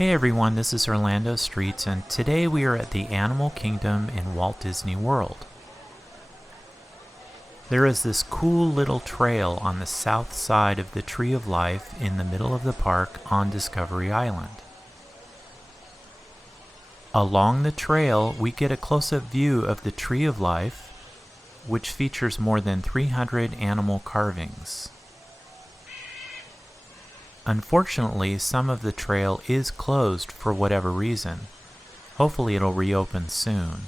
Hey everyone, this is Orlando Streets, and today we are at the Animal Kingdom in Walt Disney World. There is this cool little trail on the south side of the Tree of Life in the middle of the park on Discovery Island. Along the trail, we get a close-up view of the Tree of Life, which features more than 300 animal carvings. Unfortunately, some of the trail is closed for whatever reason. Hopefully it'll reopen soon.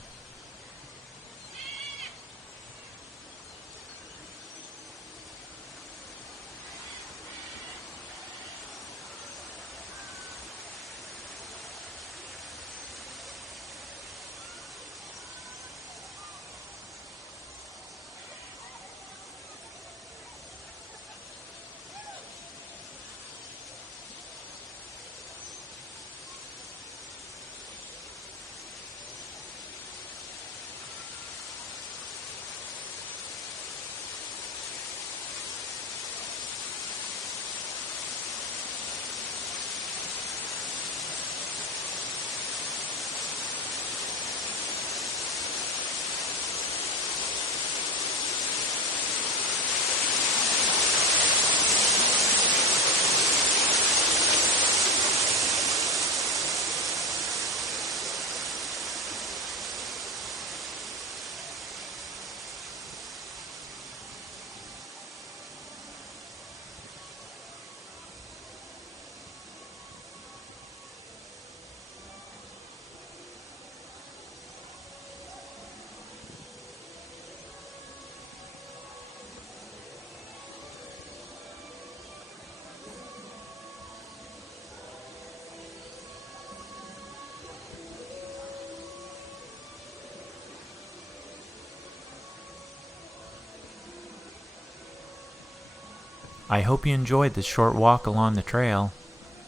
I hope you enjoyed this short walk along the trail.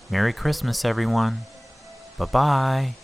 Merry Christmas, everyone. Bye-bye.